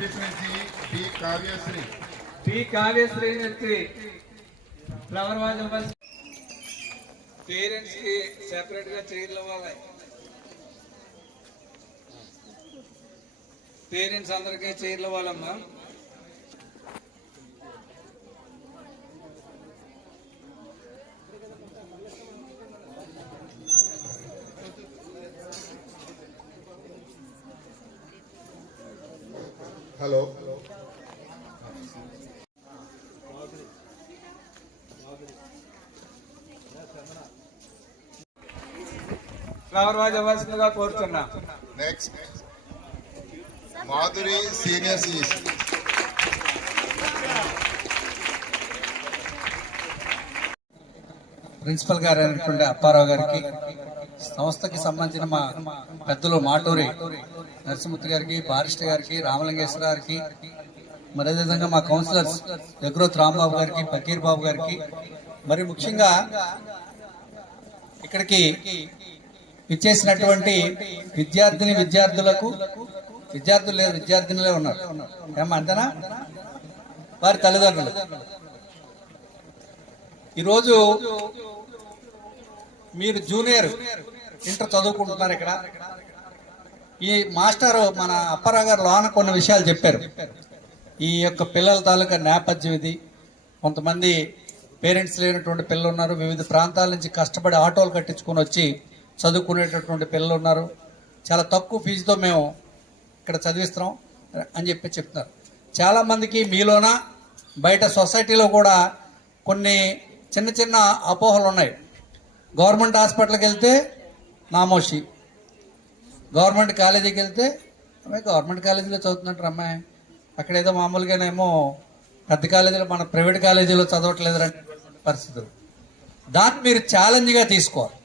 డిఫరెన్సీ P Kavyasri P flower vase ఇవ్వాలి పేరెంట్స్కి సెపరేట్గా చైర్లు ఇవ్వాలి. పేరెంట్స్ అందరికీ చైర్లు ఇవ్వాలమ్మా. హలో. ఫ్లవర్ వాజ్ ఇవ్వాల్సిందిగా కోరుతున్నా. Next Madhuri senior CEC principal గారు అయినటువంటి అప్పారావు గారికి సంస్థకి సంబంధించిన మా పెద్దలు మాటూరి నరసింహూర్తి గారికి బారిస్టర్ గారికి రామలింగేశ్వర గారికి మరి అదేవిధంగా మా కౌన్సిలర్స్ ఎగ్రోత్ రాంబాబు గారికి ఫకీర్ బాబు గారికి మరి ముఖ్యంగా ఇక్కడికి ఇచ్చేసినటువంటి విద్యార్థిని విద్యార్థులకు విద్యార్థులు లేరు విద్యార్థినులే ఉన్నారు. ఏమా అంతేనా? వారి తల్లిదండ్రులు. ఈరోజు మీరు జూనియర్ ఇంటర్ చదువుకుంటున్నారు ఇక్కడ. ఈ మాస్టర్ మన అప్పారావు గారు లోన కొన్ని విషయాలు చెప్పారు. ఈ యొక్క పిల్లల తాలూకా నేపథ్యం ఇది. కొంతమంది పేరెంట్స్ లేనటువంటి పిల్లలు ఉన్నారు. వివిధ ప్రాంతాల నుంచి కష్టపడి ఆటోలు కట్టించుకొని వచ్చి చదువుకునేటటువంటి పిల్లలు ఉన్నారు. చాలా తక్కువ ఫీజుతో మేము ఇక్కడ చదివిస్తున్నాం అని చెప్పి చెప్తున్నారు. చాలామందికి మీలోన బయట సొసైటీలో కూడా కొన్ని చిన్న చిన్న అపోహలు ఉన్నాయి. గవర్నమెంట్ హాస్పిటల్కి వెళ్తే నామోషి. గవర్నమెంట్ కాలేజీకి వెళ్తే అమ్మాయి గవర్నమెంట్ కాలేజీలో చదువుతున్నట్టు అమ్మాయి. అక్కడ ఏదో మామూలుగానేమో పెద్ద కాలేజీలో మన ప్రైవేట్ కాలేజీలో చదవట్లేదు అనేటువంటి పరిస్థితులు. దాన్ని మీరు ఛాలెంజ్గా తీసుకోవాలి.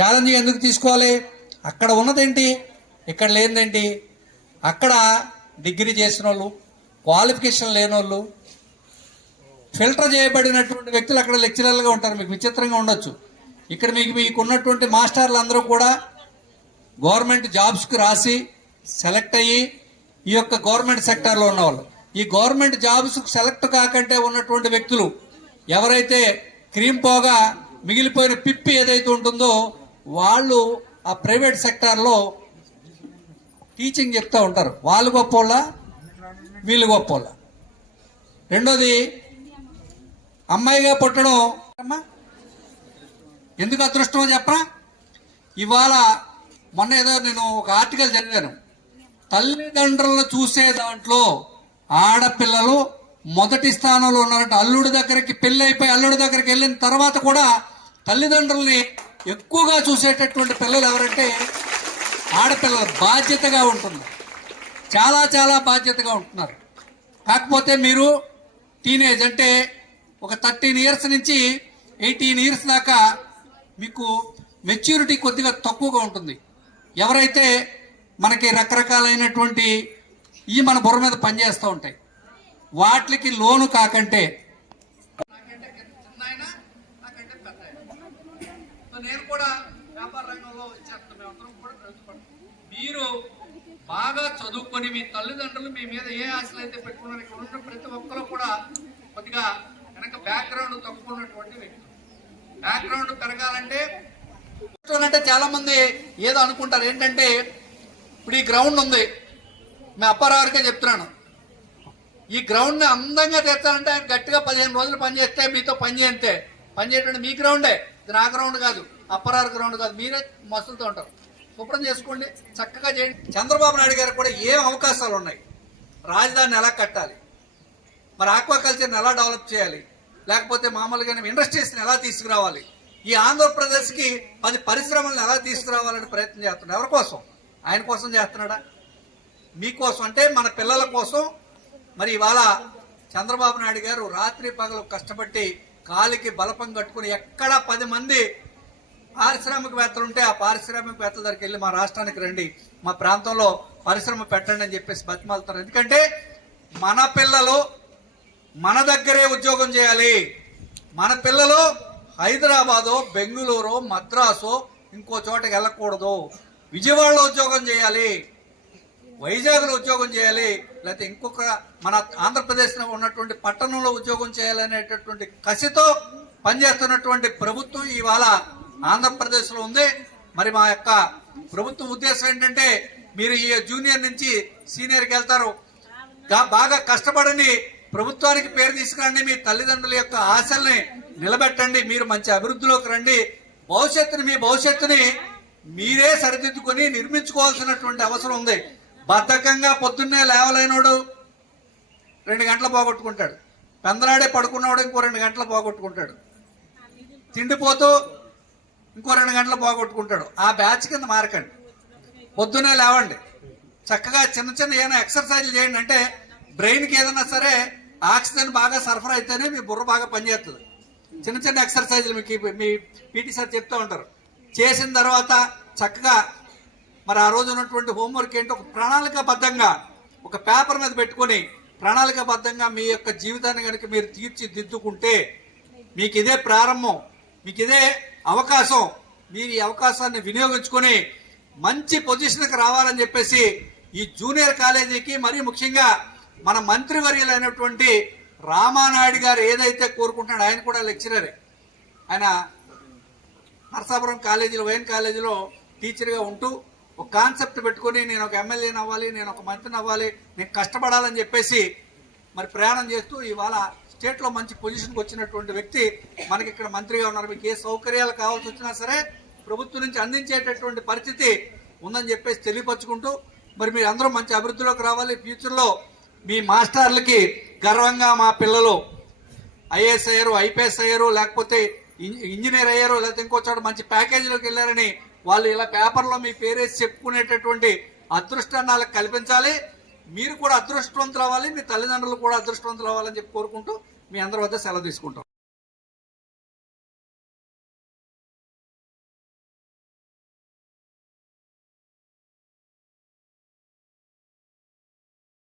ఛాలెంజ్గా ఎందుకు తీసుకోవాలి? అక్కడ ఉన్నదేంటి? ఇక్కడ లేనిదేంటి? అక్కడ డిగ్రీ చేసిన వాళ్ళు క్వాలిఫికేషన్ లేని వాళ్ళు ఫిల్టర్ చేయబడినటువంటి వ్యక్తులు అక్కడ లెక్చరర్లుగా ఉంటారు. మీకు విచిత్రంగా ఉండొచ్చు. ఇక్కడ మీకు మీకు ఉన్నటువంటి మాస్టర్లు అందరూ కూడా గవర్నమెంట్ జాబ్స్కి రాసి సెలెక్ట్ అయ్యి ఈ యొక్క గవర్నమెంట్ సెక్టార్లో ఉన్నవాళ్ళు. ఈ గవర్నమెంట్ జాబ్స్కి సెలెక్ట్ కాకంటే ఉన్నటువంటి వ్యక్తులు ఎవరైతే క్రీమ్ పోగా మిగిలిపోయిన పిప్పి ఏదైతే ఉంటుందో వాళ్ళు ఆ ప్రైవేట్ సెక్టార్లో టీచింగ్ చెప్తూ ఉంటారు. వాళ్ళు గొప్పోళ్ళ వీళ్ళు గొప్పోళ్ళ. రెండోది అమ్మాయిగా పుట్టడం అమ్మా ఎందుకు అదృష్టమో చెప్పరా? ఇవాళ మొన్న ఏదో నేను ఒక ఆర్టికల్ చదివాను. తల్లిదండ్రులను చూసే దాంట్లో ఆడపిల్లలు మొదటి స్థానంలో ఉన్నారంట అల్లుడి దగ్గరికి పెళ్ళి అయిపోయి అల్లుడి దగ్గరికి వెళ్ళిన తర్వాత కూడా తల్లిదండ్రుల్ని ఎక్కువగా చూసేటటువంటి పిల్లలు ఎవరంటే ఆడపిల్లలు బాధ్యతగా ఉంటుంది చాలా చాలా బాధ్యతగా ఉంటున్నారు. కాకపోతే మీరు టీనేజ్ అంటే ఒక థర్టీన్ ఇయర్స్ నుంచి ఎయిటీన్ ఇయర్స్ దాకా మీకు మెచ్యూరిటీ కొద్దిగా తక్కువగా ఉంటుంది. ఎవరైతే మనకి రకరకాలైనటువంటి ఈ మన బుర్ర మీద పనిచేస్తూ ఉంటాయి వాటికి లోను కాకంటే నాకంటే నాకంటే నేను కూడా వ్యాపార రంగంలో వచ్చేస్తాను కూడా కలుసుకుంటాం మీరు బాగా చదువుకొని మీ తల్లిదండ్రులు మీ మీద ఏ ఆశలు అయితే పెట్టుకున్నారు ఇక్కడ ఉన్న ప్రతి ఒక్కరు కూడా కొద్దిగా వెనక బ్యాక్గ్రౌండ్ తక్కువన్నటువంటి వ్యక్తులు. బ్యాక్గ్రౌండ్ పెరగాలంటే అంటే చాలా మంది ఏదో అనుకుంటారు. ఏంటంటే ఇప్పుడు ఈ గ్రౌండ్ ఉంది. మీ అప్పారావుకే చెప్తున్నాను. ఈ గ్రౌండ్ని అందంగా తెచ్చాలంటే ఆయన గట్టిగా పదిహేను రోజులు పనిచేస్తే మీతో పని చేస్తే పని మీ గ్రౌండే ఇది నా గ్రౌండ్ కాదు. అప్పరారు గ్రౌండ్ కాదు. మీరే మస్తులతో ఉంటారు. శుభ్రం చేసుకోండి. చక్కగా చేయండి. చంద్రబాబు నాయుడు గారు కూడా ఏం అవకాశాలు ఉన్నాయి? రాజధానిని ఎలా కట్టాలి? మరి ఆక్వాకల్చర్ని ఎలా డెవలప్ చేయాలి? లేకపోతే మామూలుగా ఇండస్ట్రీస్ని ఎలా తీసుకురావాలి? ఈ ఆంధ్రప్రదేశ్కి పది పరిశ్రమలను ఎలా తీసుకురావాలని ప్రయత్నం చేస్తున్నాడు? ఎవరి కోసం? ఆయన కోసం చేస్తున్నాడా? మీకోసం అంటే మన పిల్లల కోసం. మరి ఇవాళ చంద్రబాబు నాయుడు గారు రాత్రి పగలు కష్టపట్టి కాలికి బలపం కట్టుకుని ఎక్కడ పది మంది పారిశ్రామికవేత్తలు ఉంటే ఆ పారిశ్రామికవేత్తల దగ్గరికి వెళ్ళి మా రాష్ట్రానికి రండి మా ప్రాంతంలో పరిశ్రమ పెట్టండి అని చెప్పేసి బతిమాలుతారు ఎందుకంటే మన పిల్లలు మన దగ్గరే ఉద్యోగం చేయాలి. మన పిల్లలు హైదరాబాదో బెంగళూరు మద్రాసు ఇంకో చోటకి వెళ్ళకూడదు. విజయవాడలో ఉద్యోగం చేయాలి. వైజాగ్లో ఉద్యోగం చేయాలి. లేకపోతే ఇంకొక మన ఆంధ్రప్రదేశ్లో ఉన్నటువంటి పట్టణంలో ఉద్యోగం చేయాలనేటటువంటి కసితో పనిచేస్తున్నటువంటి ప్రభుత్వం ఇవాళ ఆంధ్రప్రదేశ్లో ఉంది. మరి మా యొక్క ప్రభుత్వం ఉద్దేశం ఏంటంటే మీరు ఈ జూనియర్ నుంచి సీనియర్కి వెళ్తారు. బాగా కష్టపడని ప్రభుత్వానికి పేరు తీసుకురండి మీ తల్లిదండ్రుల యొక్క ఆశల్ని నిలబెట్టండి మీరు మంచి అభివృద్ధిలోకి రండి. భవిష్యత్తుని మీ భవిష్యత్తుని మీరే సరిదిద్దుకొని నిర్మించుకోవాల్సినటువంటి అవసరం ఉంది. బద్ధకంగా పొద్దున్నే లేవలేనోడు రెండు గంటలు పోగొట్టుకుంటాడు. పెందలాడే పడుకున్నవాడు ఇంకో రెండు గంటలు పోగొట్టుకుంటాడు. తిండిపోతూ ఇంకో రెండు గంటలు పోగొట్టుకుంటాడు. ఆ బ్యాచ్ కింద మారకండి. పొద్దునే లేవండి. చక్కగా చిన్న చిన్న ఏమైనా ఎక్సర్సైజ్ చేయండి అంటే బ్రెయిన్కి ఏదైనా సరే ఆక్సిజన్ బాగా సరఫరా అయితేనే మీ బుర్ర బాగా పనిచేస్తుంది. చిన్న చిన్న ఎక్సర్సైజ్లు మీకు మీ పీటీ సార్ చెప్తూ ఉంటారు. చేసిన తర్వాత చక్కగా మరి ఆ రోజు ఉన్నటువంటి హోంవర్క్ ఏంటో ఒక ప్రణాళికాబద్ధంగా ఒక పేపర్ మీద పెట్టుకొని ప్రణాళికాబద్ధంగా మీ యొక్క జీవితాన్ని కనుక మీరు తీర్చిదిద్దుకుంటే మీకు ఇదే ప్రారంభం మీకు ఇదే అవకాశం మీరు ఈ అవకాశాన్ని వినియోగించుకొని మంచి పొజిషన్కి రావాలని చెప్పేసి ఈ జూనియర్ కాలేజీకి మరీ ముఖ్యంగా మన మంత్రివర్యులైనటువంటి రామానాయుడు గారు ఏదైతే కోరుకుంటున్నాడు ఆయన కూడా లెక్చరరే. ఆయన నరసాపురం కాలేజీలో వైన్ కాలేజీలో టీచర్గా ఉంటూ ఒక కాన్సెప్ట్ పెట్టుకొని నేను ఒక ఎమ్మెల్యేని అవ్వాలి నేను ఒక మంత్రిని అవ్వాలి నేను కష్టపడాలని చెప్పేసి మరి ప్రయాణం చేస్తూ ఇవాళ స్టేట్లో మంచి పొజిషన్కి వచ్చినటువంటి వ్యక్తి మనకి ఇక్కడ మంత్రిగా ఉన్నారు. మీకు ఏ సౌకర్యాలు కావాల్సి వచ్చినా సరే ప్రభుత్వం నుంచి అందించేటటువంటి పరిస్థితి ఉందని చెప్పేసి తెలియపరుచుకుంటూ మరి మీరు అందరూ మంచి అభివృద్ధిలోకి రావాలి. ఫ్యూచర్లో మీ మాస్టర్లకి గర్వంగా మా పిల్లలు ఐఏఎస్ అయ్యారు ఐపీఎస్ అయ్యారు లేకపోతే ఇం- ఇంజనీర్ అయ్యారు లేకపోతే ఇంకో చోట మంచి ప్యాకేజీలోకి వెళ్ళారని వాళ్ళు ఇలా పేపర్లో మీ పేరేసి చెప్పుకునేటటువంటి అదృష్టాన్ని వాళ్ళకి కల్పించాలి. మీరు కూడా అదృష్టవంతులు అవ్వాలి మీ తల్లిదండ్రులు కూడా అదృష్టవంతులు అవ్వాలని చెప్పి కోరుకుంటూ మీ అందరి వద్ద సెలవు తీసుకుంటాం